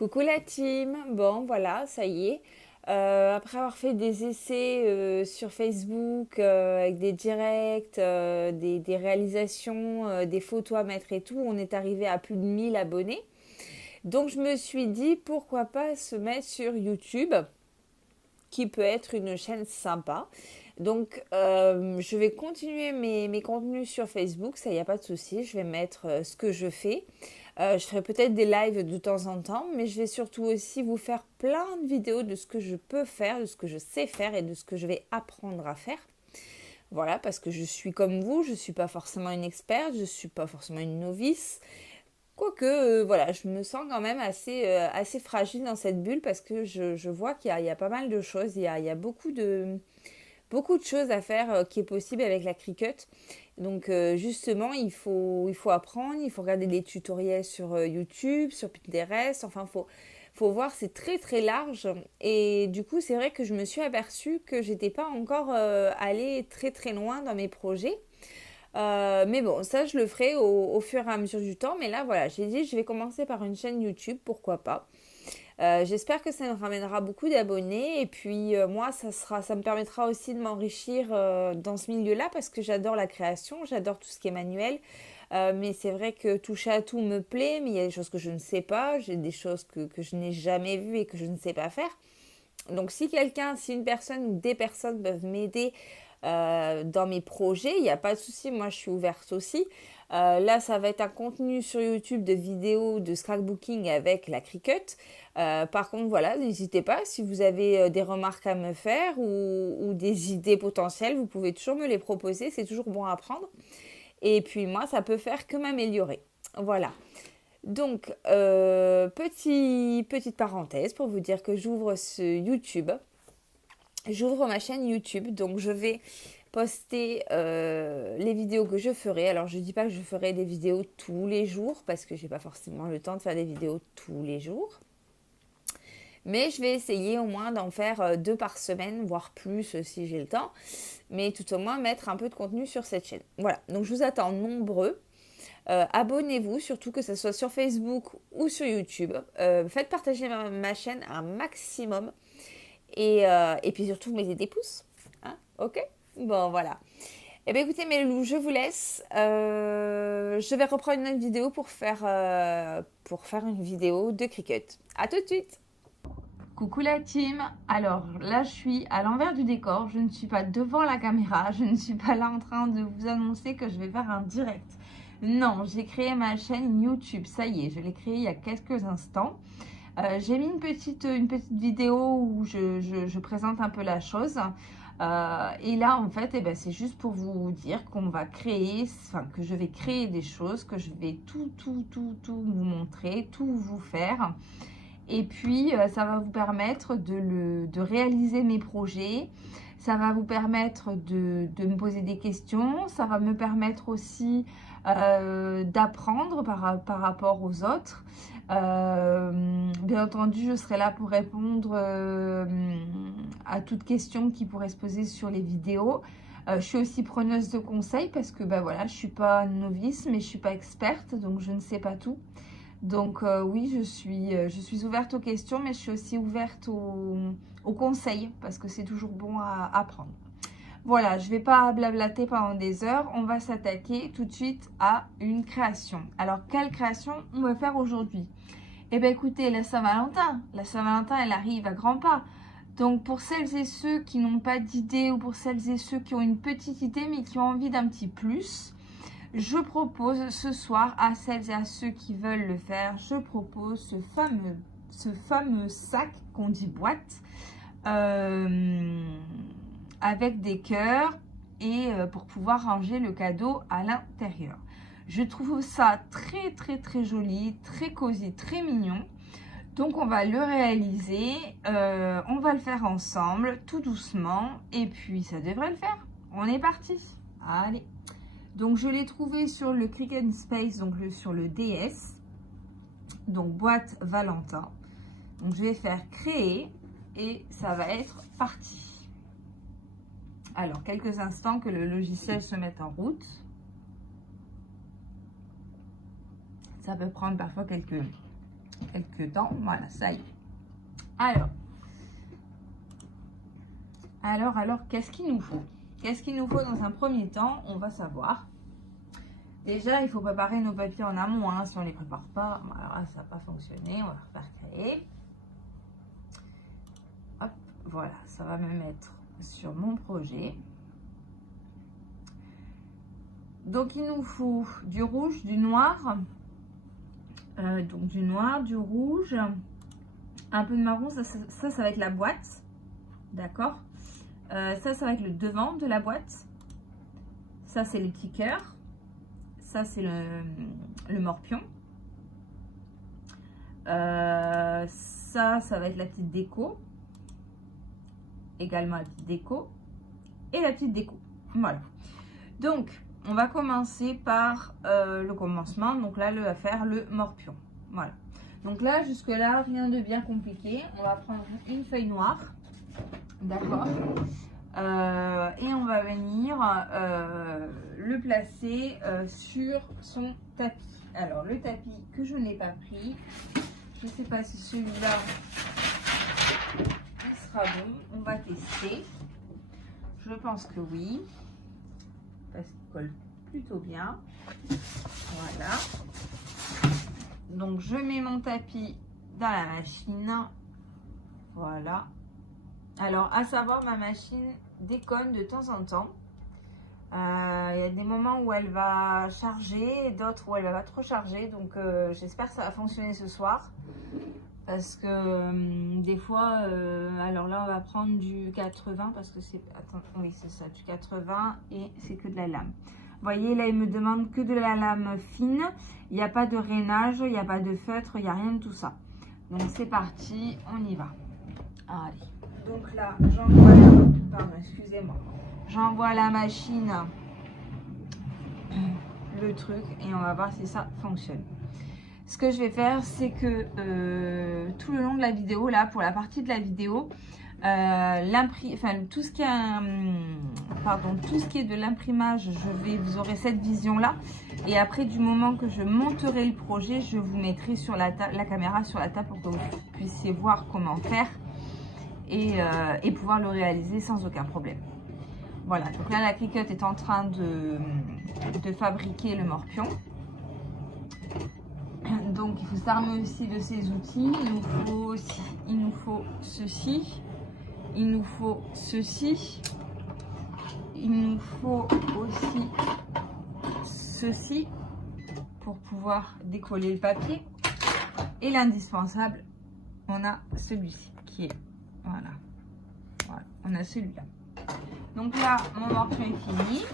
Coucou la team, bon voilà, ça y est. Après avoir fait des essais sur Facebook avec des directs, des réalisations, des photos à mettre et tout, on est arrivé à plus de 1000 abonnés. Donc je me suis dit pourquoi pas se mettre sur YouTube, qui peut être une chaîne sympa. Donc je vais continuer mes contenus sur Facebook, ça y a pas de souci, je vais mettre ce que je fais. Je ferai peut-être des lives de temps en temps, mais je vais surtout aussi vous faire plein de vidéos de ce que je peux faire, de ce que je sais faire et de ce que je vais apprendre à faire. Voilà, parce que je suis comme vous, je ne suis pas forcément une experte, je ne suis pas forcément une novice. Quoique, voilà, je me sens quand même assez fragile dans cette bulle parce que je vois qu'il y a pas mal de choses, il y a beaucoup de choses à faire qui est possible avec la Cricut. Donc justement, il faut apprendre, il faut regarder des tutoriels sur YouTube, sur Pinterest, enfin, faut voir, c'est très très large. Et du coup, c'est vrai que je me suis aperçue que j'étais pas encore allée très très loin dans mes projets. Mais bon, ça je le ferai au fur et à mesure du temps. Mais là, voilà, j'ai dit, je vais commencer par une chaîne YouTube, pourquoi pas. J'espère que ça me ramènera beaucoup d'abonnés et puis moi ça me permettra aussi de m'enrichir dans ce milieu-là parce que j'adore la création, j'adore tout ce qui est manuel. Mais c'est vrai que toucher à tout me plaît, mais il y a des choses que je ne sais pas, j'ai des choses que je n'ai jamais vues et que je ne sais pas faire. Donc si une personne ou des personnes peuvent m'aider dans mes projets, il n'y a pas de souci, moi je suis ouverte aussi. Là, ça va être un contenu sur YouTube de vidéos de scrapbooking avec la Cricut. Par contre, voilà, n'hésitez pas, si vous avez des remarques à me faire ou des idées potentielles, vous pouvez toujours me les proposer, c'est toujours bon à apprendre. Et puis moi, ça peut faire que m'améliorer. Voilà. Donc, petite parenthèse pour vous dire que j'ouvre ce YouTube. J'ouvre ma chaîne YouTube, donc je vais poster les vidéos que je ferai. Alors je dis pas que je ferai des vidéos tous les jours parce que j'ai pas forcément le temps de faire des vidéos tous les jours. Mais je vais essayer au moins d'en faire deux par semaine, voire plus si j'ai le temps. Mais tout au moins mettre un peu de contenu sur cette chaîne. Voilà, donc je vous attends nombreux. Abonnez-vous, surtout que ce soit sur Facebook ou sur YouTube. Faites partager ma chaîne un maximum. Et puis surtout, mettez des pouces. Hein, ok. Bon, voilà. Eh bien, écoutez, mes loups, je vous laisse. Je vais reprendre une autre vidéo pour faire une vidéo de Cricut. À tout de suite. Coucou la team. Alors là, je suis à l'envers du décor. Je ne suis pas devant la caméra. Je ne suis pas là en train de vous annoncer que je vais faire un direct. Non, j'ai créé ma chaîne YouTube. Ça y est, je l'ai créée il y a quelques instants. J'ai mis une petite vidéo où je présente un peu la chose. Et là, en fait, eh ben, c'est juste pour vous dire qu'on va créer, enfin, que je vais créer des choses, que je vais tout vous montrer, tout vous faire. Et puis, ça va vous permettre de réaliser mes projets. Ça va vous permettre de me poser des questions. Ça va me permettre aussi d'apprendre par rapport aux autres. Bien entendu, je serai là pour répondre à toute question qui pourrait se poser sur les vidéos. Je suis aussi preneuse de conseils parce que ben voilà, je suis pas novice, mais je suis pas experte, donc je ne sais pas tout. Donc oui, je suis ouverte aux questions, mais je suis aussi ouverte aux conseils parce que c'est toujours bon à apprendre. Voilà, je ne vais pas blablater pendant des heures. On va s'attaquer tout de suite à une création. Alors, quelle création on va faire aujourd'hui? Eh bien, écoutez, la Saint-Valentin. La Saint-Valentin, elle arrive à grands pas. Donc, pour celles et ceux qui n'ont pas d'idée ou pour celles et ceux qui ont une petite idée mais qui ont envie d'un petit plus, je propose ce soir à celles et à ceux qui veulent le faire, je propose ce fameux sac qu'on dit boîte avec des cœurs et pour pouvoir ranger le cadeau à l'intérieur. Je trouve ça très joli, très cosy, très mignon. Donc on va le réaliser, on va le faire ensemble, tout doucement, et puis ça devrait le faire. On est parti. Allez. Donc je l'ai trouvé sur le Cricut Space, donc sur le DS. Donc boîte Valentin. Donc je vais faire créer et ça va être parti. Alors quelques instants que le logiciel se mette en route. Ça peut prendre parfois quelques temps. Voilà, ça y est. Alors, qu'est-ce qu'il nous faut? Qu'est-ce qu'il nous faut dans un premier temps? On va savoir. Déjà, il faut préparer nos papiers en amont. Hein. Si on ne les prépare pas, alors là, ça ne va pas fonctionner. On va refaire créer. Hop, voilà, ça va me mettre sur mon projet. Donc, il nous faut du rouge, du noir. Donc, du noir, du rouge, un peu de marron. Ça va être la boîte. D'accord? Ça va être le devant de la boîte. Ça, c'est le petit cœur. Ça, c'est le morpion. Ça va être la petite déco. Également la petite déco. Et la petite déco. Voilà. Donc, on va commencer par le commencement. Donc là, on va faire le morpion. Voilà. Donc là, jusque-là, rien de bien compliqué. On va prendre une feuille noire. D'accord. Et on va venir le placer sur son tapis. Alors, le tapis que je n'ai pas pris, je ne sais pas si celui-là sera bon. On va tester. Je pense que oui. Parce qu'il colle plutôt bien. Voilà. Donc, je mets mon tapis dans la machine. Voilà. Alors, à savoir, ma machine déconne de temps en temps. Il y a des moments où elle va charger et d'autres où elle va pas trop charger. Donc, j'espère que ça va fonctionner ce soir. Parce que des fois, alors là, on va prendre du 80 parce que c'est... Attends, oui, c'est ça, du 80 et c'est que de la lame. Vous voyez, là, il me demande que de la lame fine. Il n'y a pas de rainage, il n'y a pas de feutre, il n'y a rien de tout ça. Donc, c'est parti, on y va. Allez. Donc là, j'envoie j'envoie la machine le truc et on va voir si ça fonctionne. Ce que je vais faire, c'est que tout le long de la vidéo, là, pour la partie de la vidéo, tout ce qui est de l'imprimage, vous aurez cette vision-là. Et après, du moment que je monterai le projet, je vous mettrai sur la caméra sur la table pour que vous puissiez voir comment faire. Et pouvoir le réaliser sans aucun problème. Voilà, donc là la Cricut est en train de fabriquer le morpion. Donc il faut s'armer aussi de ces outils. Il nous faut ceci, il nous faut ceci, il nous faut aussi ceci pour pouvoir décoller le papier. Et l'indispensable, on a celui-ci qui est voilà, on a celui-là. Donc là, mon morpion est fini.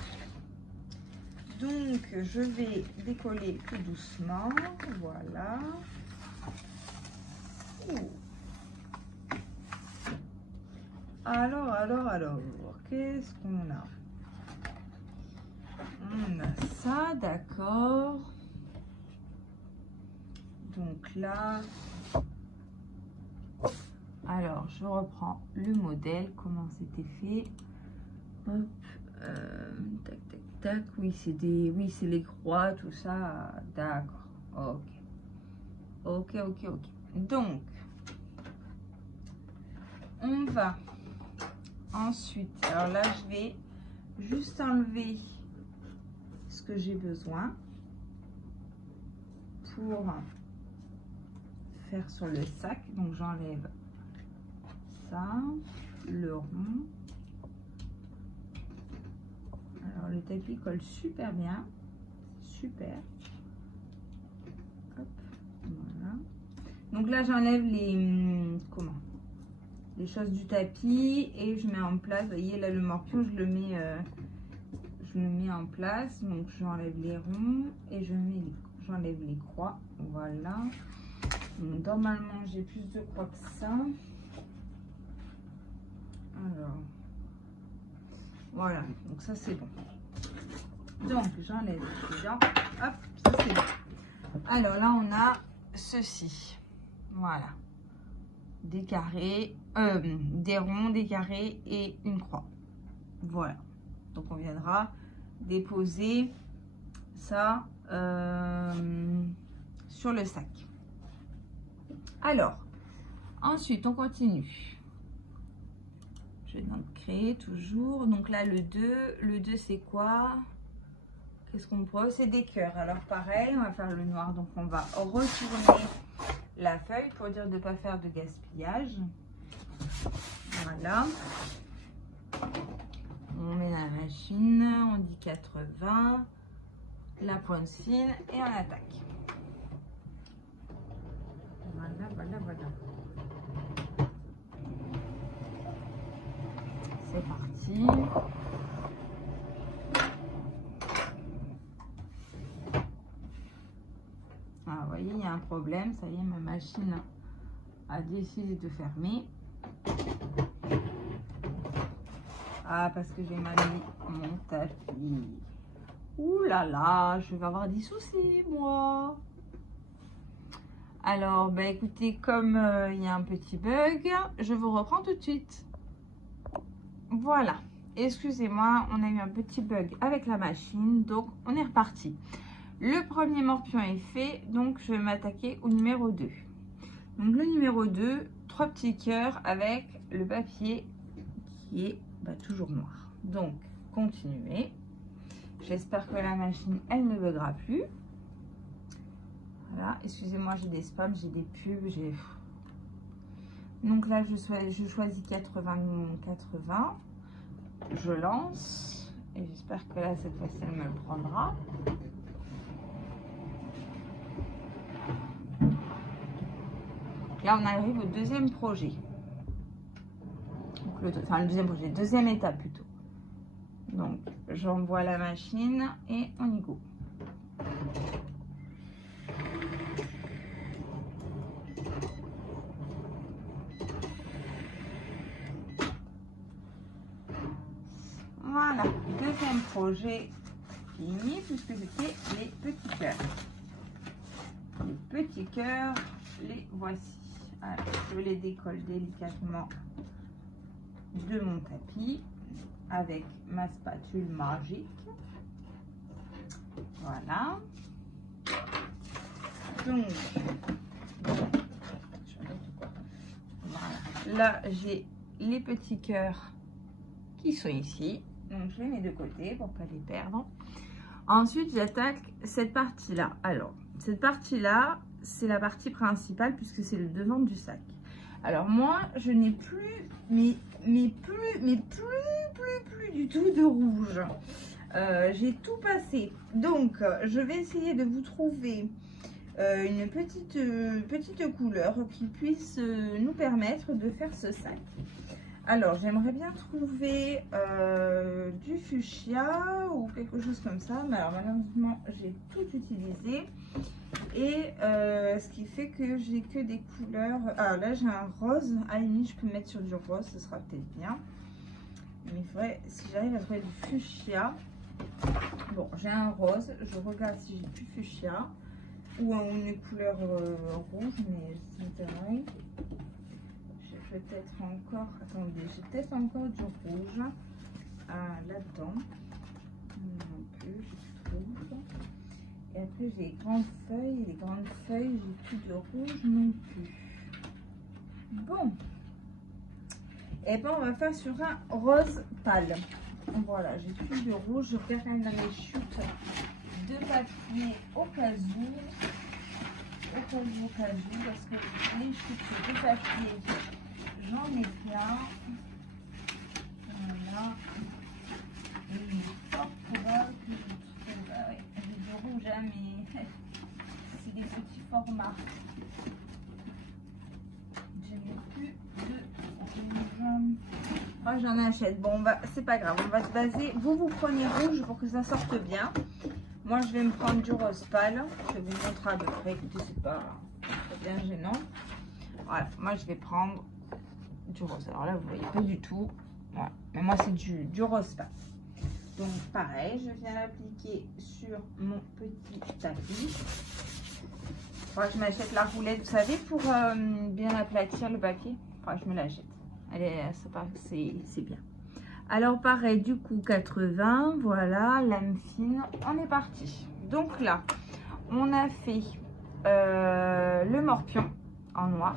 Donc, je vais décoller tout doucement. Voilà. Alors, qu'est-ce qu'on a? On a ça, d'accord. Donc là... Alors, je reprends le modèle, comment c'était fait. Hop, tac, tac, tac. Oui, c'est les croix, tout ça. D'accord. Ok. Donc, on va ensuite. Alors là, je vais juste enlever ce que j'ai besoin pour faire sur le sac. Donc, j'enlève ça, le rond. Alors le tapis colle super bien, super. Hop, voilà. Donc là j'enlève les choses du tapis et je mets en place. Vous voyez là le morpion, je le mets en place. Donc j'enlève les ronds et j'enlève les croix. Voilà. Donc, normalement j'ai plus de croix que ça. Alors, voilà, donc ça c'est bon. Donc j'enlève celui-là, hop, ça c'est bon. Alors là on a ceci, voilà, des carrés, des ronds, des carrés et une croix. Voilà, donc on viendra déposer ça sur le sac. Alors, ensuite, on continue. Je vais donc créer toujours. Donc là, le 2 c'est quoi? Qu'est-ce qu'on pose? C'est des cœurs. Alors pareil, on va faire le noir. Donc on va retourner la feuille pour dire de ne pas faire de gaspillage. Voilà. On met la machine, on dit 80, la pointe fine et on attaque. Voilà, voilà, voilà. C'est parti. Ah, vous voyez, il y a un problème. Ça y est, ma machine a décidé de fermer. Ah, parce que j'ai mal mis mon tapis. Ouh là là, je vais avoir des soucis, moi. Alors, bah écoutez, comme il y a un petit bug, je vous reprends tout de suite. Voilà. Excusez-moi, on a eu un petit bug avec la machine, donc on est reparti. Le premier morpion est fait, donc je vais m'attaquer au numéro 2. Donc le numéro 2, 3 petits cœurs avec le papier qui est toujours noir. Donc, continuez. J'espère que la machine, elle ne buguera plus. Voilà, excusez-moi, j'ai des spams, j'ai des pubs, j'ai... Donc là, je choisis 80, 80. Je lance. Et j'espère que là, cette fois-ci, elle me le prendra. Là, on arrive au deuxième projet. Donc le deuxième projet, deuxième étape plutôt. Donc, j'envoie la machine et on y go. Voilà, deuxième projet fini puisque c'était les petits cœurs. Les petits cœurs, les voici. Alors, je les décolle délicatement de mon tapis avec ma spatule magique. Voilà. Donc, voilà. Là, j'ai les petits cœurs qui sont ici. Donc, je les mets de côté pour ne pas les perdre. Ensuite, j'attaque cette partie-là. Alors, cette partie-là, c'est la partie principale puisque c'est le devant du sac. Alors, moi, je n'ai plus, mais plus du tout de rouge. J'ai tout passé. Donc, je vais essayer de vous trouver une petite couleur qui puisse nous permettre de faire ce sac. Alors, j'aimerais bien trouver du fuchsia ou quelque chose comme ça. Mais alors, malheureusement, j'ai tout utilisé. Et ce qui fait que j'ai que des couleurs... Ah, là, j'ai un rose. À la limite, je peux mettre sur du rose. Ce sera peut-être bien. Mais il faudrait, si j'arrive à trouver du fuchsia... Bon, j'ai un rose. Je regarde si j'ai du fuchsia. Ou une couleur rouge. Mais c'est vrai. Peut-être encore, attendez, j'ai peut-être encore du rouge là-dedans, non plus, je trouve. Et après j'ai les grandes feuilles, et les grandes feuilles, j'ai plus de rouge non plus. Bon, et ben on va faire sur un rose pâle. Voilà, j'ai plus de rouge, je regarde quand même dans mes chutes de papier au cas où, parce que les chutes de papier, j'en ai plein. Voilà. Et il est fort probable que je trouve. Ah ouais, j'ai du rouge, hein, mais c'est des petits formats. Je n'ai plus de rouge. Oh, j'en achète. Bon, bah, c'est pas grave. On va se baser. Vous prenez rouge pour que ça sorte bien. Moi, je vais me prendre du rose pâle. Je vais vous montrer à peu près. Écoutez, c'est pas bien gênant. Voilà. Moi, je vais prendre du rose. Alors là, vous voyez pas du tout. Voilà. Mais moi, c'est du rose pâle. Donc, pareil, je viens l'appliquer sur mon petit tapis. Faudra que je m'achète la roulette, vous savez, pour bien aplatir le papier. Faudra que je me l'achète. Allez, ça paraît que c'est bien. Alors, pareil, du coup, 80. Voilà, lame fine. On est parti. Donc là, on a fait le morpion. en noir.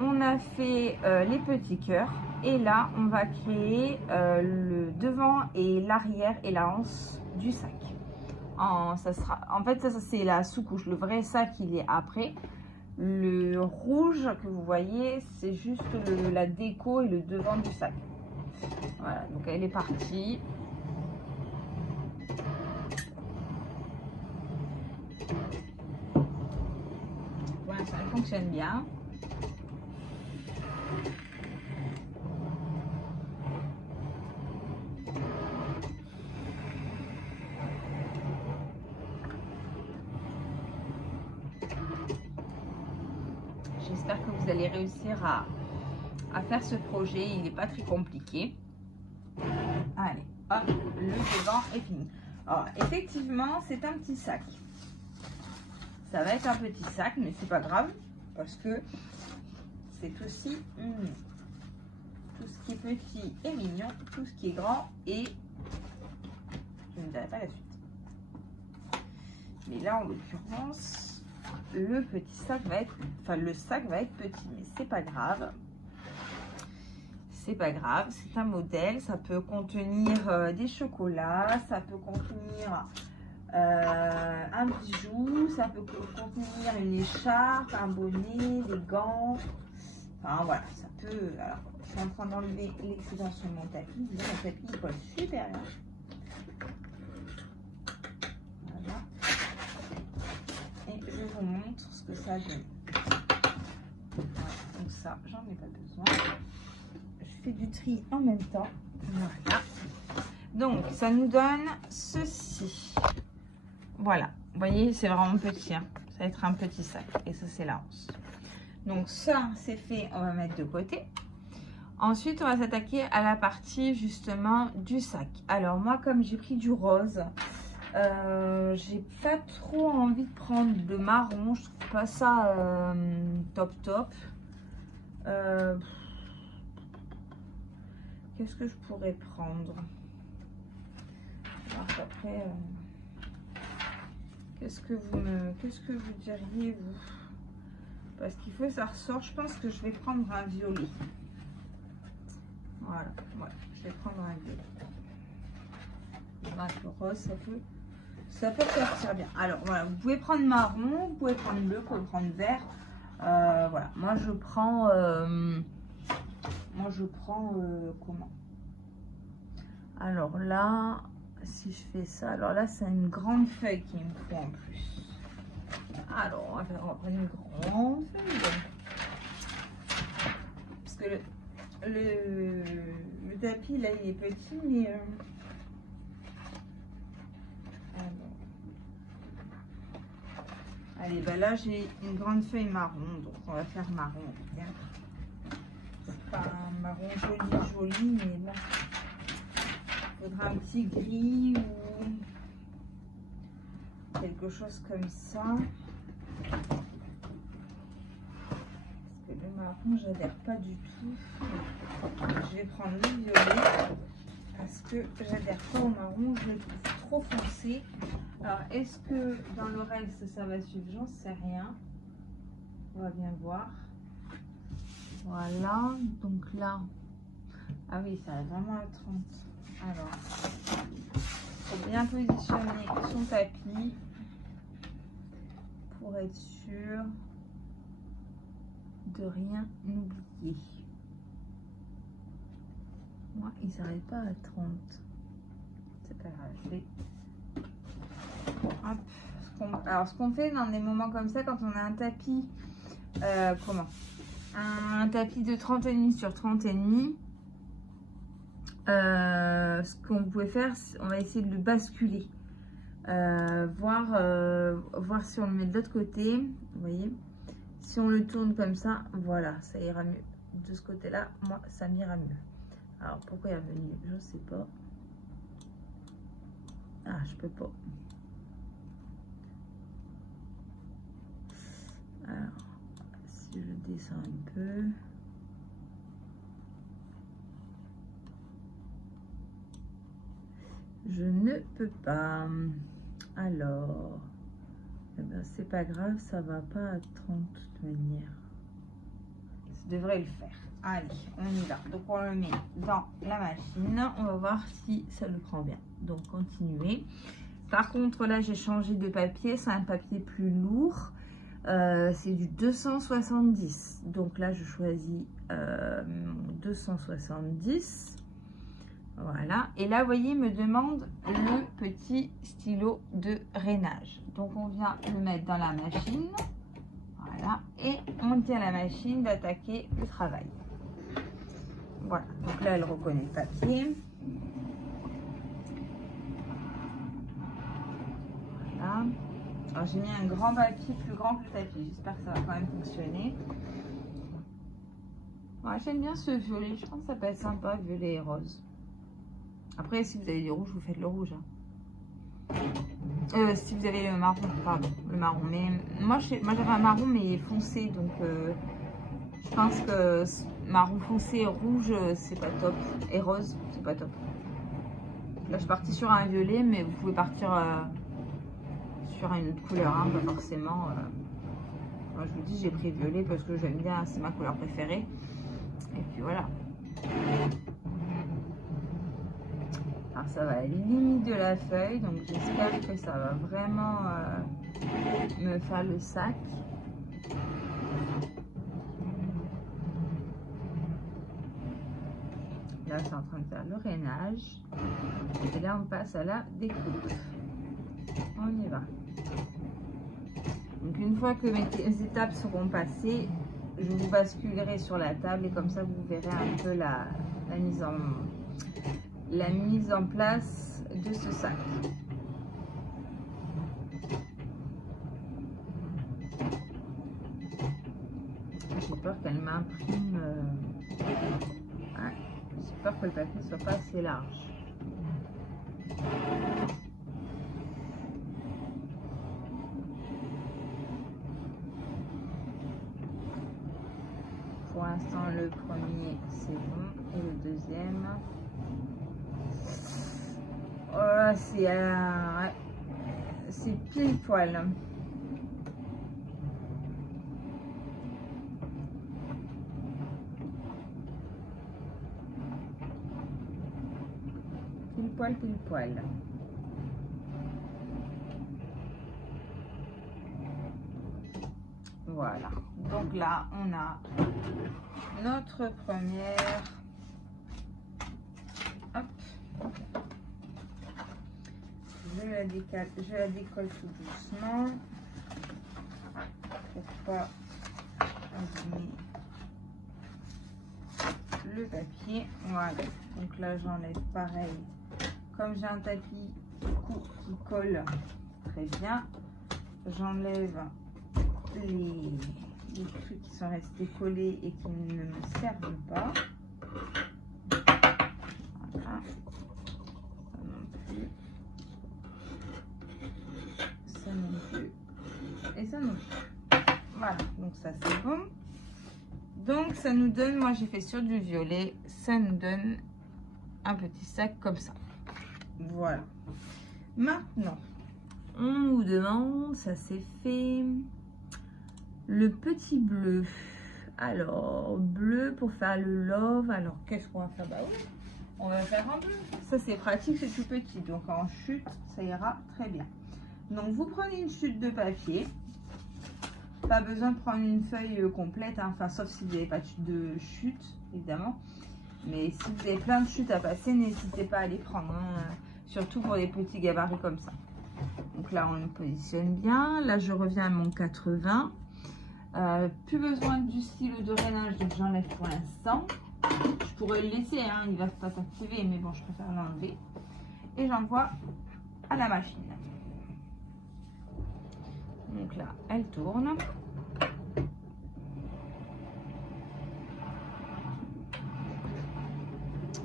On a fait les petits cœurs. Et là, on va créer le devant et l'arrière et la hanche du sac. En fait, ça c'est la sous-couche. Le vrai sac, il est après. Le rouge que vous voyez, c'est juste la déco et le devant du sac. Voilà, donc elle est partie. Voilà, ça fonctionne bien. J'espère que vous allez réussir à faire ce projet. Il n'est pas très compliqué. Allez, hop, le devant est fini. Alors, effectivement, c'est un petit sac. Ça va être un petit sac, mais c'est pas grave parce que c'est aussi mignon. Tout ce qui est petit est mignon, tout ce qui est grand et je ne dirai pas la suite. Mais là, en l'occurrence, le petit sac va être, le sac va être petit, mais c'est pas grave. C'est pas grave, c'est un modèle, ça peut contenir des chocolats, ça peut contenir un bijou, ça peut contenir une écharpe, un bonnet, des gants. Enfin voilà, ça peut. Alors, je suis en train d'enlever l'excédent sur mon tapis. Mon tapis il colle super bien. Voilà. Et je vous montre ce que ça donne. Voilà, donc ça, j'en ai pas besoin. Je fais du tri en même temps. Voilà. Donc, ça nous donne ceci. Voilà. Vous voyez, c'est vraiment petit. Hein. Ça va être un petit sac. Et ça, c'est la hanche. Donc, ça, c'est fait. On va mettre de côté. Ensuite, on va s'attaquer à la partie, justement, du sac. Alors, moi, comme j'ai pris du rose, j'ai pas trop envie de prendre de marron. Je trouve pas ça top. Qu'est-ce que je pourrais prendre? Alors après, qu'est-ce que vous diriez vous? Parce qu'il faut que ça ressort. Je pense que je vais prendre un violet. Voilà, je vais prendre un violet. Donc, le rose, ça peut sortir bien. Alors voilà, vous pouvez prendre marron, vous pouvez prendre bleu, vous pouvez prendre vert. Voilà, moi je prends comment? Alors là, si je fais ça, alors là c'est une grande feuille qu'il me faut en plus. Alors on va prendre une grande feuille. Parce que le tapis là il est petit, mais allez, bah là j'ai une grande feuille marron, donc on va faire marron. C'est pas un marron joli, mais bon. Il faudra un petit gris ou quelque chose comme ça. Parce que le marron, j'adhère pas du tout. Je vais prendre le violet parce que j'adhère pas au marron, je le trouve trop foncé. Alors, est-ce que dans le reste ça va suivre? J'en sais rien. On va bien voir. Voilà, donc là. Ah oui, ça va vraiment à 30. Alors, il faut bien positionner son tapis pour être sûr de rien oublier. Moi, il ne s'arrête pas à 30. C'est pas grave, je vais... Hop. Alors, ce qu'on fait dans des moments comme ça, quand on a un tapis, un tapis de 30,5 sur 30,5, ce qu'on pouvait faire, on va essayer de le basculer, voir si on le met de l'autre côté. Vous voyez, si on le tourne comme ça, voilà, ça ira mieux. De ce côté là, moi ça m'ira mieux. Alors pourquoi il est revenu, je sais pas. Ah, je peux pas. Alors si je descends un peu, je ne peux pas. Alors, eh ben, c'est pas grave, ça va pas à 30 de toute manière. devrait le faire. Allez, on y va. Donc on le met dans la machine. On va voir si ça le prend bien. Donc continuez. Par contre, là, j'ai changé de papier. C'est un papier plus lourd. C'est du 270. Donc là, je choisis 270. Voilà. Et là, vous voyez, il me demande le petit stylo de rainage. Donc, on vient le mettre dans la machine. Voilà. Et on dit à la machine d'attaquer le travail. Voilà. Donc là, elle reconnaît le papier. Voilà. Alors, j'ai mis un grand papier, plus grand que le tapis. J'espère que ça va quand même fonctionner. Ouais, j'aime bien ce violet. Je pense que ça peut être sympa, violet et rose. Après, si vous avez du rouge, vous faites le rouge. Hein. Si vous avez le marron, pardon, le marron. Mais moi j'avais un marron, mais foncé. Donc, je pense que marron foncé et rouge, c'est pas top. Et rose, c'est pas top. Là, je suis partie sur un violet, mais vous pouvez partir sur une autre couleur. Hein, pas forcément. Moi, je vous dis, j'ai pris violet parce que j'aime bien, c'est ma couleur préférée. Et puis voilà. Alors ça va à la limite de la feuille, donc j'espère que ça va vraiment me faire le sac. Là, c'est en train de faire le rainage. Et là, on passe à la découpe. On y va. Donc une fois que mes étapes seront passées, je vous basculerai sur la table et comme ça, vous verrez un peu la mise en place de ce sac. J'ai peur qu'elle m'imprime. Ouais, j'ai peur que le papier soit pas assez large. Pour l'instant, le premier, c'est bon. Et le deuxième... Oh, c'est pile poil. Pile poil, pile poil. Voilà. Donc là, on a notre première. Hop. Je la décolle tout doucement pour pas abîmer le papier. Voilà. Donc là, j'enlève pareil. Comme j'ai un tapis court qui colle très bien, j'enlève les trucs qui sont restés collés et qui ne me servent pas. Voilà. Ça non plus. Et ça non plus. Voilà, donc ça c'est bon. Donc ça nous donne, moi j'ai fait sur du violet, ça nous donne un petit sac comme ça. Voilà. Maintenant, on nous demande, ça c'est fait, le petit bleu. Alors, bleu pour faire le love. Alors, qu'est-ce qu'on va faire? Bah oui, on va faire en bleu. Ça c'est pratique, c'est tout petit. Donc en chute, ça ira très bien. Donc vous prenez une chute de papier. Pas besoin de prendre une feuille complète, hein. Enfin sauf si vous n'avez pas de chute, évidemment. Mais si vous avez plein de chutes à passer, n'hésitez pas à les prendre, hein. Surtout pour des petits gabarits comme ça. Donc là, on le positionne bien. Là, je reviens à mon 80. Plus besoin du stylo de rainage, donc j'enlève pour l'instant. Je pourrais le laisser, hein, il ne va pas s'activer, mais bon, je préfère l'enlever. Et j'envoie à la machine. Donc là, elle tourne.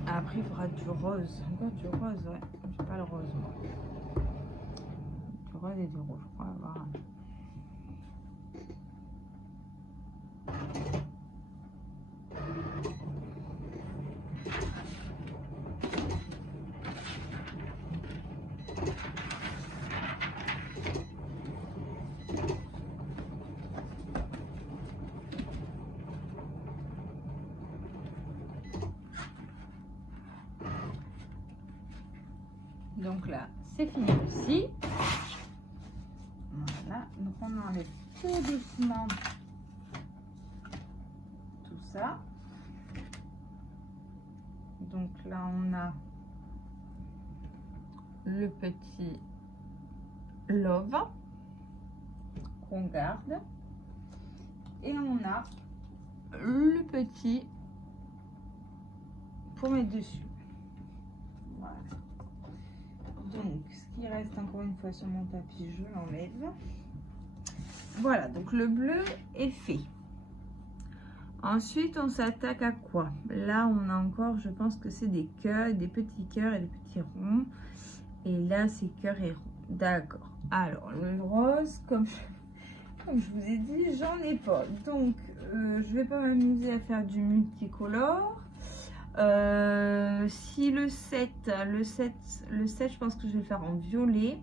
Après, il faudra du rose. Encore du rose, ouais. J'ai pas le rose, moi. Du rose et du rouge, je crois avoir. Donc là, c'est fini aussi. Voilà, donc on enlève tout doucement tout ça. Donc là, on a le petit love qu'on garde. Et on a le petit pour mettre dessus. Voilà. Donc, ce qui reste encore une fois sur mon tapis, je l'enlève. Voilà, donc le bleu est fait. Ensuite, on s'attaque à quoi? Là, on a encore, je pense que c'est des cœurs, des petits cœurs et des petits ronds. Et là, c'est cœur et rond. D'accord. Alors, le rose, comme je vous ai dit, j'en ai pas. Donc, je vais pas m'amuser à faire du multicolore. Si le 7, je pense que je vais le faire en violet.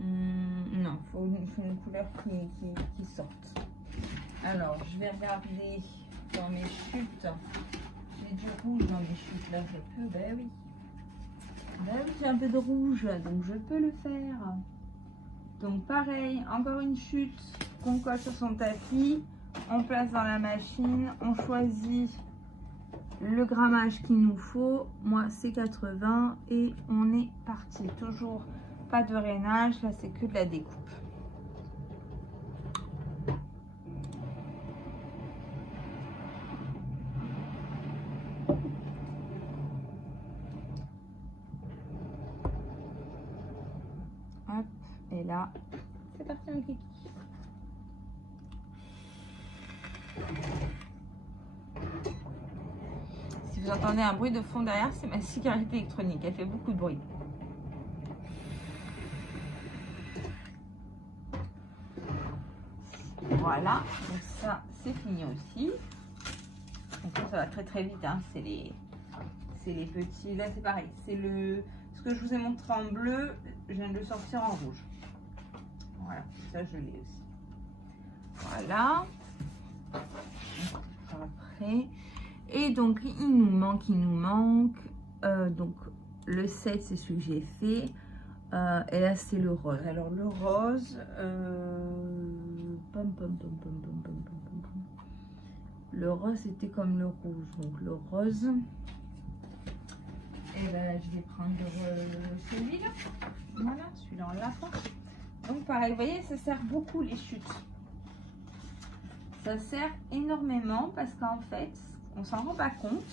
Non, il faut une couleur qui sorte. Alors, je vais regarder dans mes chutes. J'ai du rouge dans mes chutes. Là, je peux. Ben oui. Ben oui, j'ai un peu de rouge, donc je peux le faire. Donc, pareil, encore une chute qu'on colle sur son tapis. On place dans la machine. On choisit le grammage qu'il nous faut. Moi, c'est 80 et on est parti. Toujours pas de rainage. Là, c'est que de la découpe. Hop, et là, c'est parti mon kiki. Si vous entendez un bruit de fond derrière, c'est ma cigarette électronique. Elle fait beaucoup de bruit. Voilà, donc ça, c'est fini aussi. Donc ça va très très vite, hein. C'est les petits. Là, c'est pareil. C'est ce que je vous ai montré en bleu, je viens de le sortir en rouge. Voilà, ça je l'ai aussi. Voilà. Après. Et donc, il nous manque. Donc, le 7, c'est celui que j'ai fait. Et là, c'est le rose. Alors, le rose. Le rose, c'était comme le rouge. Donc, le rose. Et ben là, je vais prendre celui-là. Voilà, celui-là, on l'a pas. Donc, pareil, vous voyez, ça sert beaucoup les chutes. Ça sert énormément parce qu'en fait, on s'en rend pas compte.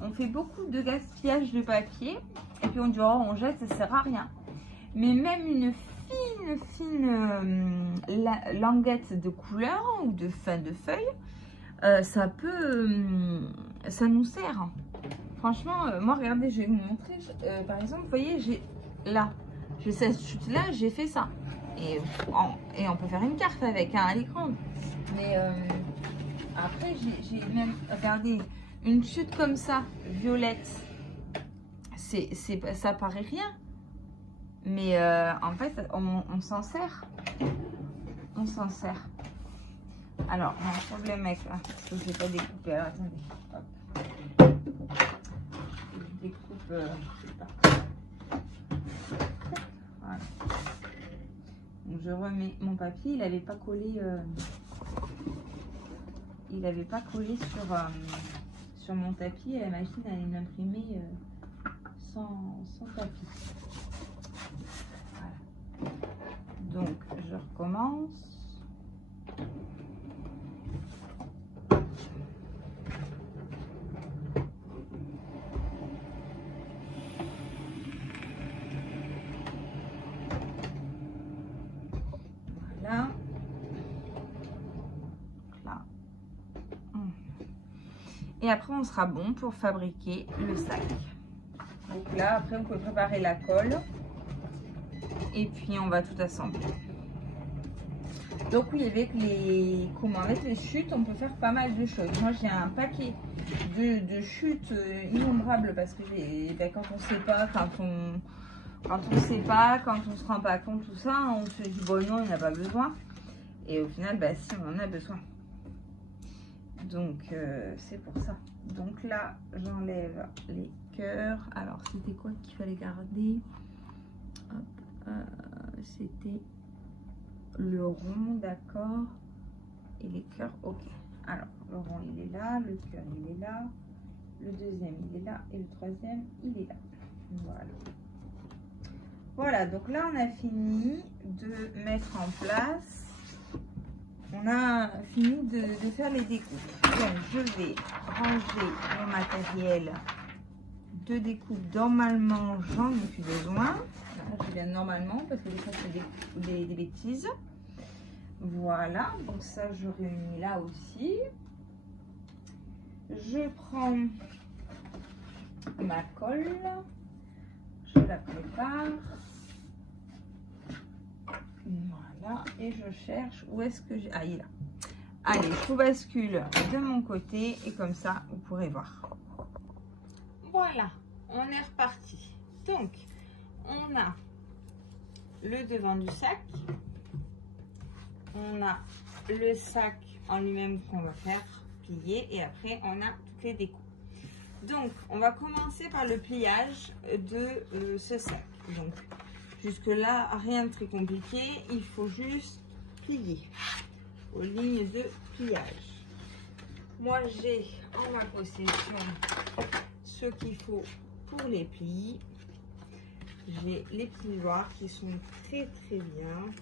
On fait beaucoup de gaspillage de papier et puis on dit oh on jette, ça sert à rien. Mais même une fine languette de couleur ou de fin de feuille, ça nous sert. Franchement, moi regardez, je vais vous montrer. Par exemple, vous voyez, j'ai cette chute là, j'ai fait ça. Et on peut faire une carte avec à l'écran. Mais après, j'ai même regardé une chute comme ça, violette. Ça paraît rien. Mais en fait, on s'en sert. On s'en sert. Alors, mon problème avec là, parce que je n'ai pas découpé. Alors, attendez. Hop. Je découpe. Je sais pas. Voilà. Donc, je remets mon papier. Il n'avait pas collé. Il n'avait pas collé sur mon tapis et la machine allait m'imprimer sans tapis. Voilà. Donc je recommence. Voilà. Et après, on sera bon pour fabriquer le sac. Donc là, après, vous pouvez préparer la colle. Et puis, on va tout assembler. Donc oui, avec les chutes, on peut faire pas mal de choses. Moi, j'ai un paquet de chutes innombrables parce que quand on sait pas, quand on sait pas, quand on se rend pas compte, tout ça, on se dit, bon, non, il n'y a pas besoin. Et au final, bah, si, on en a besoin. Donc, c'est pour ça. Donc là, j'enlève les cœurs. Alors, c'était quoi qu'il fallait garder? C'était le rond, d'accord. Et les cœurs, ok. Alors, le rond, il est là. Le cœur, il est là. Le deuxième, il est là. Et le troisième, il est là. Voilà. Voilà, donc là, on a fini de mettre en place. On a fini de faire les découpes. Donc, je vais ranger mon matériel de découpe. Normalement, j'en ai plus besoin. Voilà, je viens normalement parce que des fois, c'est des bêtises. Voilà, donc ça, j'aurais mis là aussi. Je prends ma colle. Je la prépare. Voilà, et je cherche où est-ce que j'ai... Ah, il est là. Allez, je vous bascule de mon côté et comme ça, vous pourrez voir. Voilà, on est reparti. Donc, on a le devant du sac. On a le sac en lui-même qu'on va faire plier et après, on a toutes les découpes. Donc, on va commencer par le pliage de ce sac. Donc, jusque là, rien de très compliqué. Il faut juste plier aux lignes de pliage. Moi, j'ai en ma possession ce qu'il faut pour les plis. J'ai les plioirs qui sont très bien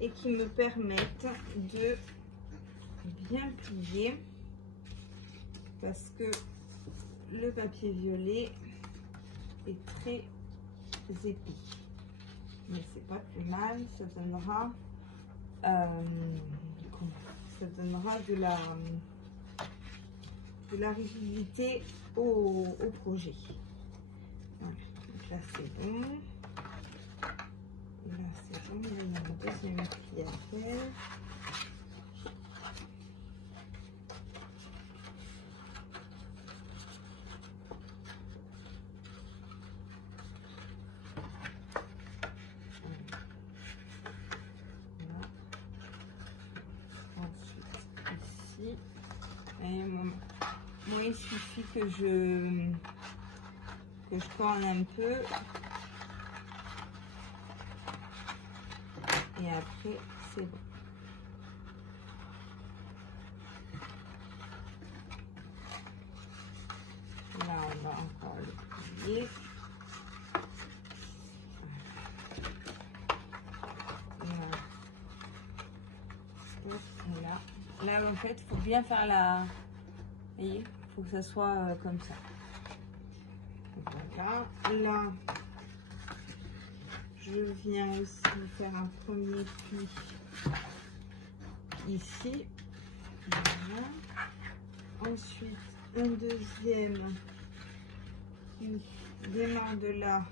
et qui me permettent de bien plier parce que le papier violet est très épais. Mais c'est pas plus mal, ça donnera de la rigidité au projet. Voilà. Donc là c'est bon. Là c'est bon, il y a un deuxième pli à faire. Et moi, il suffit que je corne un peu et après c'est bon. Là on va encore le plier. Là en fait, il faut bien faire la... Vous voyez, il faut que ça soit comme ça. Voilà. Là, je viens aussi faire un premier pli ici. Voilà. Ensuite, un deuxième qui démarre de là.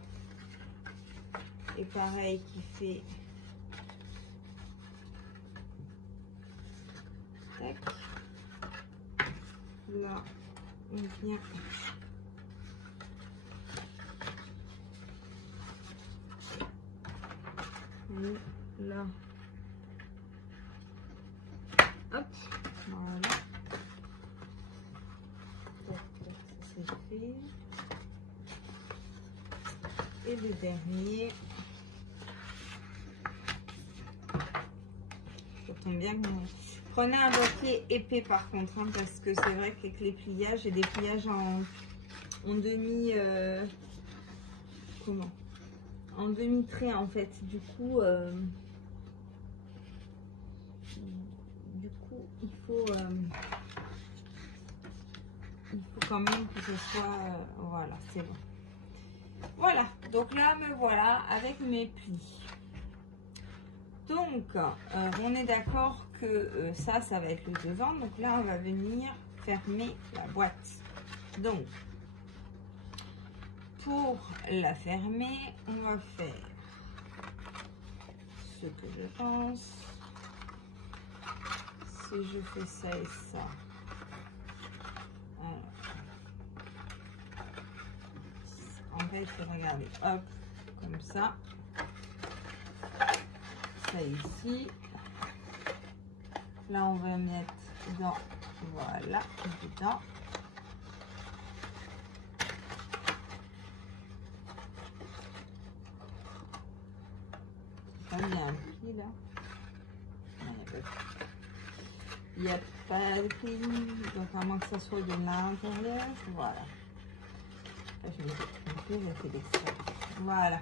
Et pareil, qui fait... Tac. Là, on vient là, hop, voilà, ça c'est fait. Et le dernier, ça tombe bien que prenez un papier épais par contre, hein, parce que c'est vrai qu'avec les pliages, j'ai des pliages en demi... comment? En demi-trait en fait. Du coup, il faut quand même que ce soit... voilà, c'est bon. Voilà, donc là, me voilà avec mes plis. Donc, on est d'accord que ça va être le devant. Donc là, on va venir fermer la boîte. Donc, pour la fermer, on va faire ce que je pense. Si je fais ça et ça. Alors, en fait, regardez, hop, comme ça. Ça ici. Là, on va mettre dans Voilà, dedans. Il y a un pli là. Il n'y a pas de pli, donc à moins que ça soit de l'intérieur. Voilà. Là, je m'ai trompée, j'ai fait l'extrait. Voilà.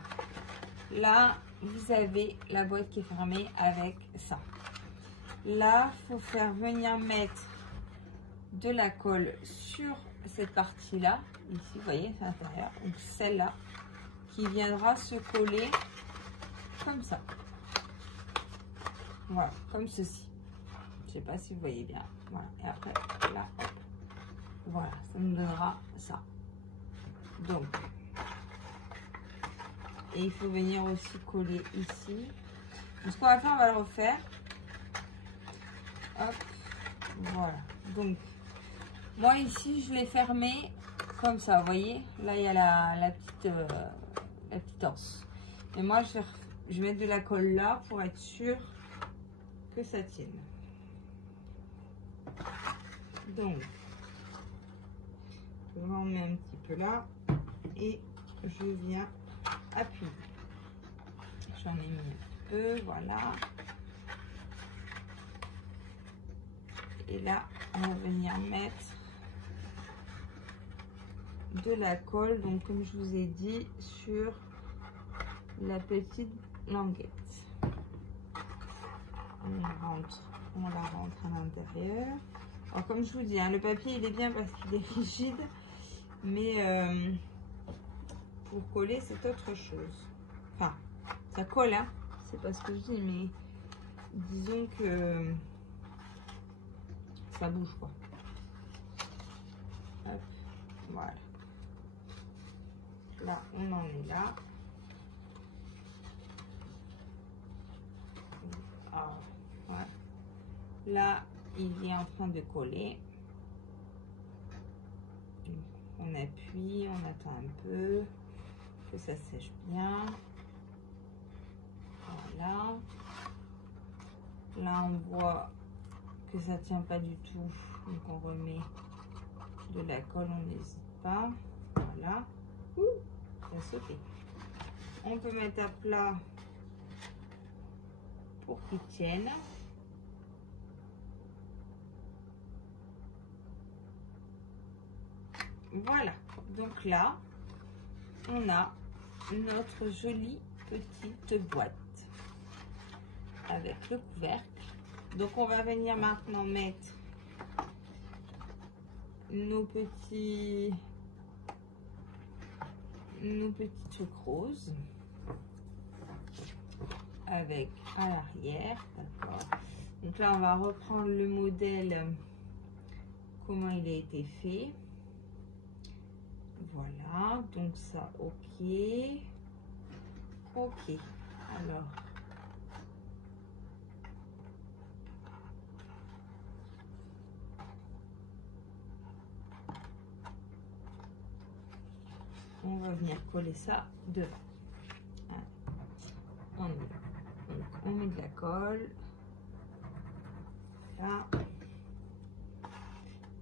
Là, vous avez la boîte qui est fermée avec ça. Là, il faut faire venir mettre de la colle sur cette partie-là. Ici, vous voyez, c'est l'intérieur. Donc, celle-là qui viendra se coller comme ça. Voilà, comme ceci. Je sais pas si vous voyez bien. Voilà. Et après, là, hop. Voilà, ça nous donnera ça. Donc, et il faut venir aussi coller ici. Donc, ce qu'on va faire, on va le refaire. Hop. Voilà. Donc, moi ici, je l'ai fermé comme ça. Vous voyez, là, il y a la petite anse. Et moi, je vais mettre de la colle là pour être sûr que ça tienne. Donc, je en mets un petit peu là et je viens appuyer. J'en ai mis un peu, voilà. Et là, on va venir mettre de la colle, donc comme je vous ai dit, sur la petite languette. On la rentre à l'intérieur. Alors comme je vous dis, hein, le papier il est bien parce qu'il est rigide, mais pour coller c'est autre chose. Enfin, ça colle, hein, c'est pas ce que je dis, mais disons que ça bouge quoi. Hop, voilà. Là, on en est là. Ah, ouais. Là, il est en train de coller. On appuie, on attend un peu que ça sèche bien. Voilà. Là, on voit que ça tient pas du tout. Donc, on remet de la colle, on n'hésite pas. Voilà. Ouh, ça a sauté. On peut mettre à plat pour qu'il tienne. Voilà, donc là, on a notre jolie petite boîte avec le couvercle. Donc, on va venir maintenant mettre nos petites trucs roses avec à l'arrière, d'accord. Donc là, on va reprendre le modèle, comment il a été fait. Voilà, donc ça, ok. Ok, alors. On va venir coller ça devant. On y va. Donc, on met de la colle. Là.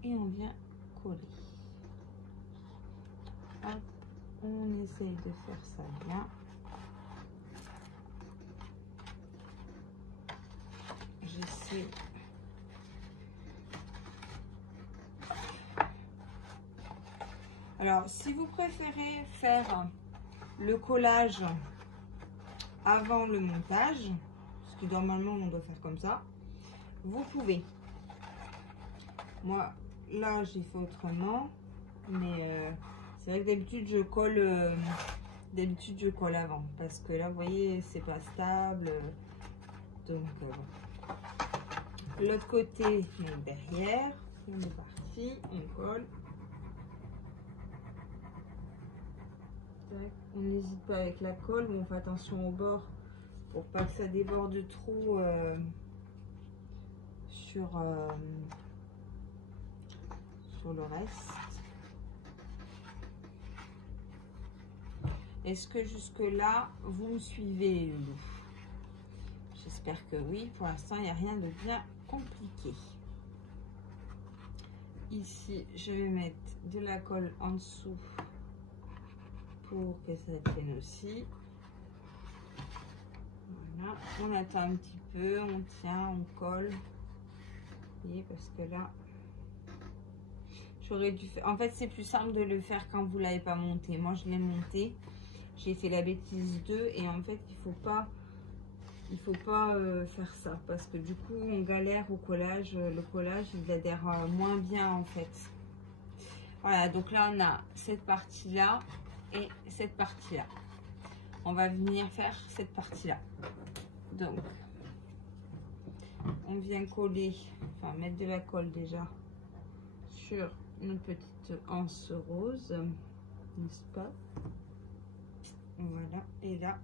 Et on vient coller. Hop, on essaye de faire ça bien. J'essaie. Alors, si vous préférez faire le collage avant le montage, parce que normalement on doit faire comme ça, vous pouvez. Moi, là, j'ai fait autrement, mais c'est vrai que d'habitude je colle avant, parce que là, vous voyez, c'est pas stable, donc bon. L'autre côté, donc derrière, on est parti, on colle. On n'hésite pas avec la colle, mais on fait attention au bord pour pas que ça déborde trop sur le reste. Est-ce que jusque là vous me suivez les loulous? J'espère que oui. Pour l'instant, il n'y a rien de bien compliqué. ici, je vais mettre de la colle en dessous pour que ça tienne aussi. Voilà, on attend un petit peu, on tient, on colle. Vous voyez, parce que là, j'aurais dû faire... En fait, c'est plus simple de le faire quand vous ne l'avez pas monté. Moi, je l'ai monté. J'ai fait la bêtise 2 et en fait, il faut pas faire ça parce que du coup, on galère au collage. Le collage, il adhère moins bien en fait. Voilà, donc là, on a cette partie-là et cette partie-là. On va venir faire cette partie-là. Donc, on vient coller, enfin mettre de la colle déjà sur notre petite anse rose, n'est-ce pas? Voilà, et là,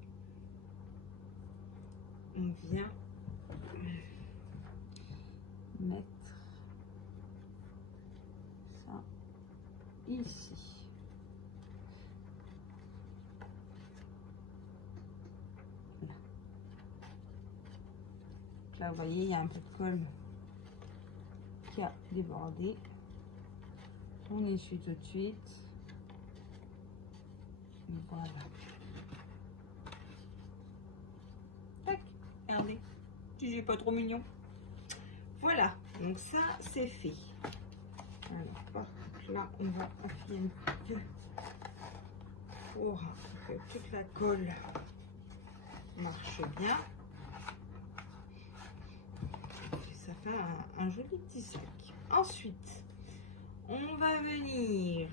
on vient mettre ça ici. Là. Là, vous voyez, il y a un peu de colle qui a débordé. On essuie tout de suite. Voilà. Tac, regardez, j'ai pas trop mignon. Voilà, donc ça c'est fait. Alors par contre là, on va appuyer un petit peu pour que toute la colle marche bien. Et ça fait un joli petit sac. Ensuite, on va venir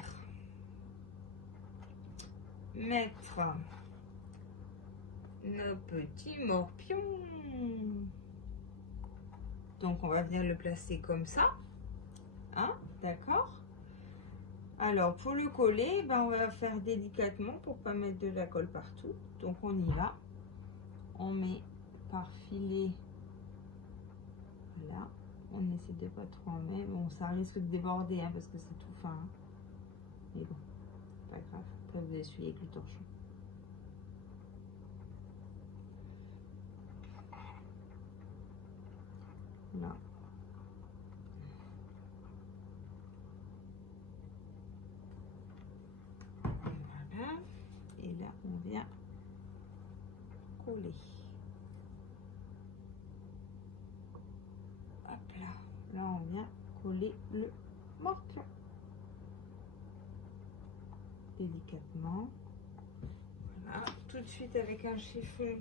mettre nos petits morpions. Donc on va venir le placer comme ça, hein, d'accord. Alors pour le coller, ben, on va faire délicatement pour pas mettre de la colle partout. Donc on y va, on met par filet, voilà, on essaie de pas trop en mettre, bon ça risque de déborder hein, parce que c'est tout fin, hein. Mais bon, pas grave, après vous essuyez avec le torchon. Là. Voilà. Et là, on vient coller. Hop là. Là, on vient coller le morpion. Délicatement. Voilà. Tout de suite, avec un chiffon,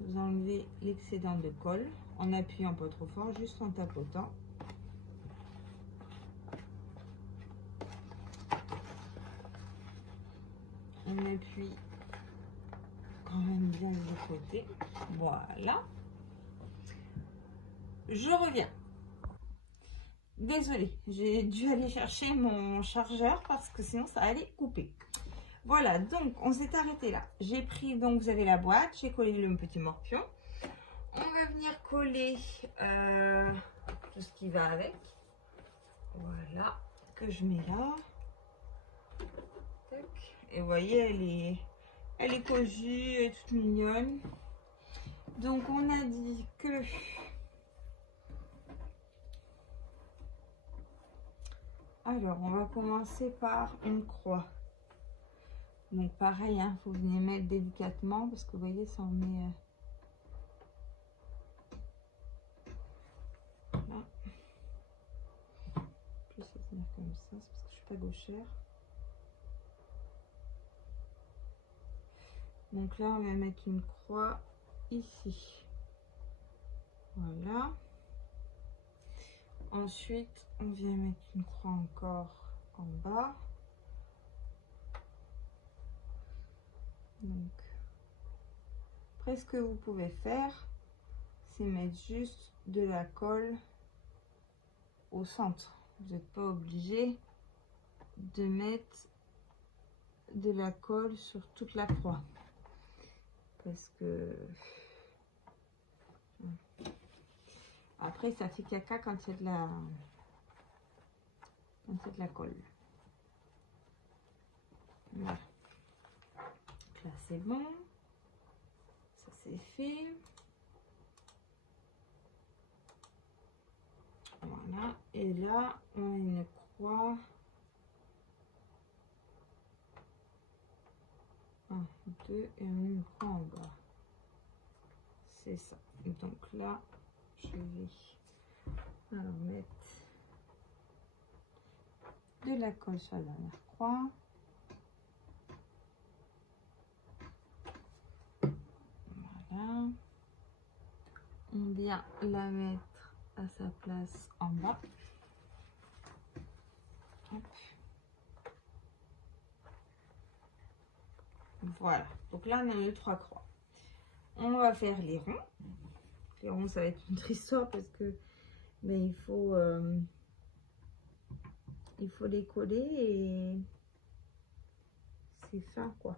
vous enlevez l'excédent de colle en appuyant pas trop fort, juste en tapotant. On appuie quand même bien de côté. Voilà. Je reviens. Désolée, j'ai dû aller chercher mon chargeur parce que sinon ça allait couper. Voilà, donc on s'est arrêté là. J'ai pris, donc vous avez la boîte, j'ai collé le petit morpion. On va venir coller tout ce qui va avec. Voilà, que je mets là. Tac. Et vous voyez, elle est cousue, elle est toute mignonne. Donc on a dit que alors on va commencer par une croix. Donc pareil, hein, faut venir mettre délicatement parce que vous voyez, ça en met là. Plus à tenir comme ça, c'est parce que je suis pas gauchère. Donc là, on va mettre une croix ici. Voilà. Ensuite, on vient mettre une croix encore en bas. Donc, après, ce que vous pouvez faire, c'est mettre juste de la colle au centre. Vous n'êtes pas obligé de mettre de la colle sur toute la croix. Parce que après ça fait caca quand il y a de la colle. Voilà. Donc là c'est bon, ça c'est fait. Voilà. Et là, on a une croix. 1, 2 et une croix en bas. C'est ça. Donc là, je vais alors mettre de la colle sur la dernière croix. Voilà. On vient la mettre à sa place en bas. Hop. Voilà. Donc là, on a les 3 croix. On va faire les ronds. Les ronds, ça va être une autre histoire parce que ben, il faut les coller et c'est ça quoi.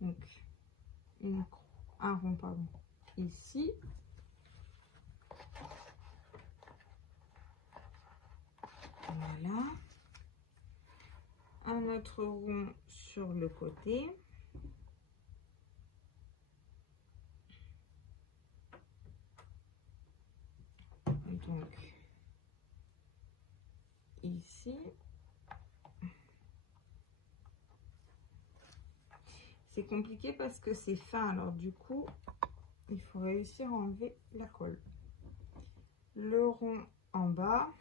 Donc un rond pardon ici. Voilà. Un autre rond sur le côté. Donc ici. C'est compliqué parce que c'est fin, alors du coup, il faut réussir à enlever la colle. Le rond en bas.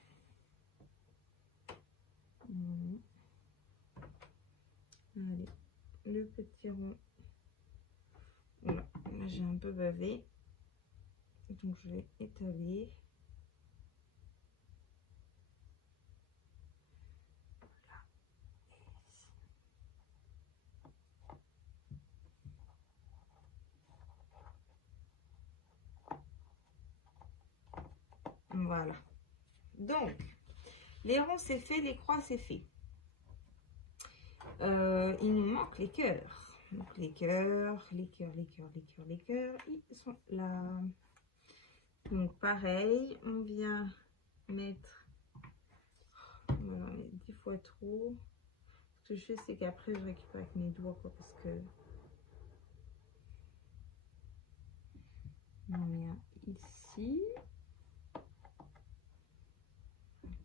Allez, le petit rond. Voilà, là j'ai un peu bavé. Donc je vais étaler. Voilà. Donc, les ronds c'est fait, les croix c'est fait. Il nous manque les cœurs. Donc les cœurs, ils sont là. Donc pareil, on vient mettre, voilà, 10 fois trop. Ce que je fais, c'est qu'après je récupère avec mes doigts, quoi, parce que on vient ici.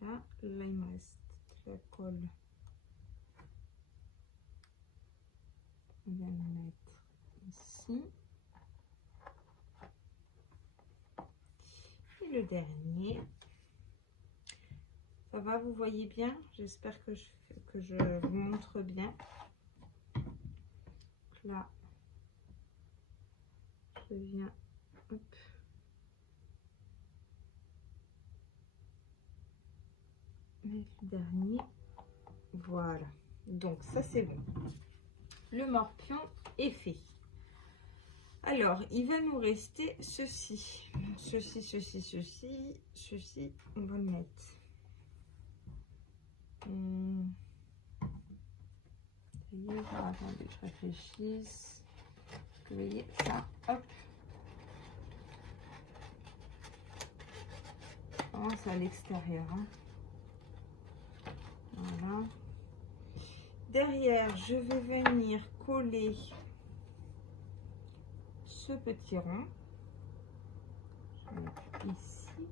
Voilà, là il me reste de la colle. On vient le mettre ici. Et le dernier. Ça va, vous voyez bien? J'espère que je vous montre bien. Donc là, je viens, hop, mettre le dernier. Voilà. Donc ça c'est bon. Le morpion est fait. Alors, il va nous rester ceci. Ceci, on va le mettre. Alors, attendez que je réfléchisse. Vous voyez ça, hop. On commence à l'extérieur. Hein. Voilà. Derrière, je vais venir coller ce petit rond. Je vais mettre ici.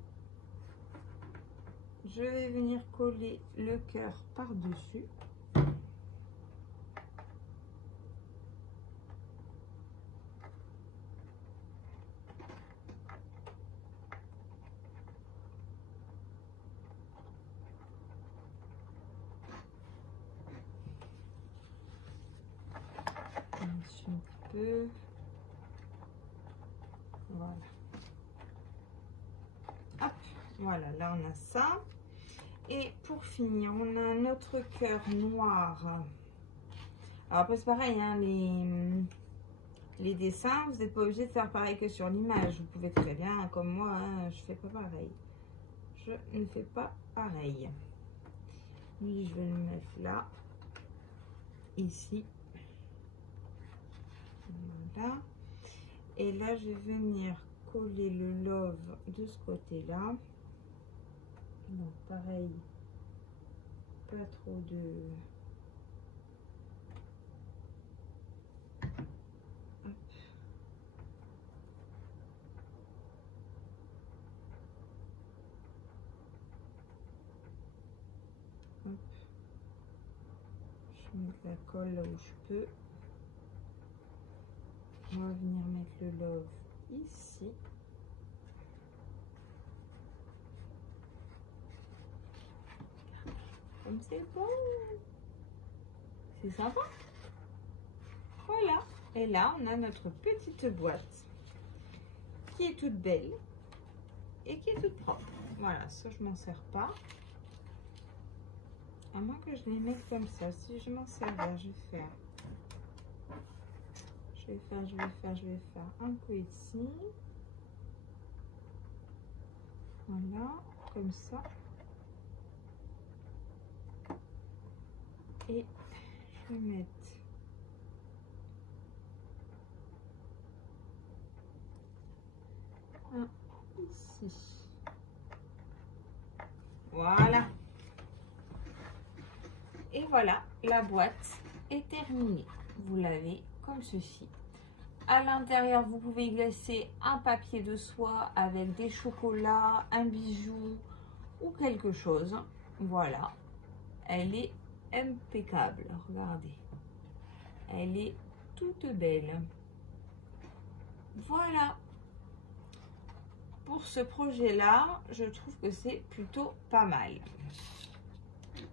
Je vais venir coller le cœur par-dessus. Un petit peu. Voilà. Hop, voilà, là on a ça. Et pour finir, on a un autre cœur noir. Alors après c'est pareil, hein, les dessins, vous n'êtes pas obligé de faire pareil que sur l'image. Vous pouvez très bien, comme moi, hein, je fais pas pareil. Je ne fais pas pareil. Lui, je vais le mettre là, ici. Voilà. Et là, je vais venir coller le love de ce côté-là. Donc, pareil, pas trop de... Hop. Hop. Je mets de la colle là où je peux. On va venir mettre le love ici. Comme c'est bon. C'est sympa. Voilà. Et là, on a notre petite boîte qui est toute belle et qui est toute propre. Voilà, ça je m'en sers pas. À moins que je les mette comme ça. Si je m'en sers, je vais faire. Je vais faire un coup ici. Voilà, comme ça. Et je vais mettre un ici. Voilà. Et voilà, la boîte est terminée. Vous l'avez comme ceci. À l'intérieur, vous pouvez glacer un papier de soie avec des chocolats, un bijou ou quelque chose. Voilà. Elle est impeccable. Regardez. Elle est toute belle. Voilà. Pour ce projet-là, je trouve que c'est plutôt pas mal.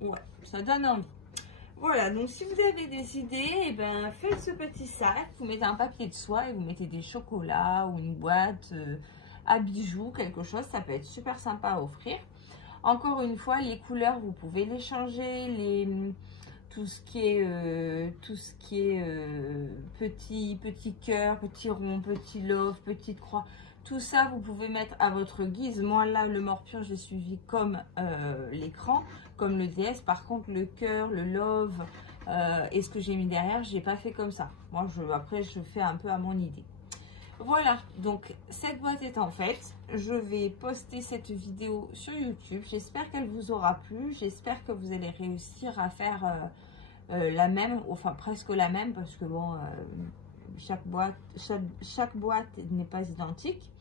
Ouais, ça donne envie. Voilà, donc si vous avez des idées, eh ben, faites ce petit sac, vous mettez un papier de soie et vous mettez des chocolats ou une boîte à bijoux, quelque chose, ça peut être super sympa à offrir. Encore une fois, les couleurs, vous pouvez les changer, tout ce qui est petit cœur, petit rond, petit love, petite croix. Tout ça, vous pouvez mettre à votre guise. Moi, là, le morpion, j'ai suivi comme l'écran, comme le DS. Par contre, le cœur, le love et ce que j'ai mis derrière, je n'ai pas fait comme ça. Moi, après, je fais un peu à mon idée. Voilà, donc cette boîte est en faite. Je vais poster cette vidéo sur YouTube. J'espère qu'elle vous aura plu. J'espère que vous allez réussir à faire la même, enfin presque la même, parce que bon... chaque boîte n'est pas identique.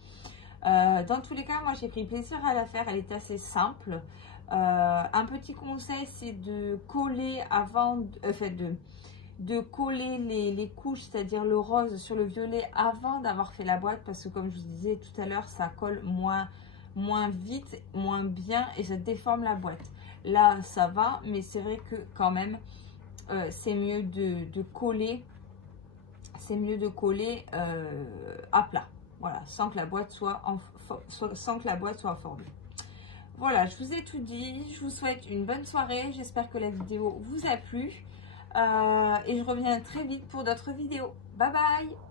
Dans tous les cas, moi j'ai pris plaisir à la faire. Elle est assez simple. Un petit conseil, c'est de coller avant, de coller les couches, c'est-à-dire le rose sur le violet avant d'avoir fait la boîte, parce que comme je vous disais tout à l'heure, ça colle moins vite, moins bien et ça déforme la boîte. Là, ça va, mais c'est vrai que quand même, c'est mieux de coller. C'est mieux de coller à plat, voilà, sans que la boîte soit formée. Voilà, je vous ai tout dit. Je vous souhaite une bonne soirée. J'espère que la vidéo vous a plu. Et je reviens très vite pour d'autres vidéos. Bye bye!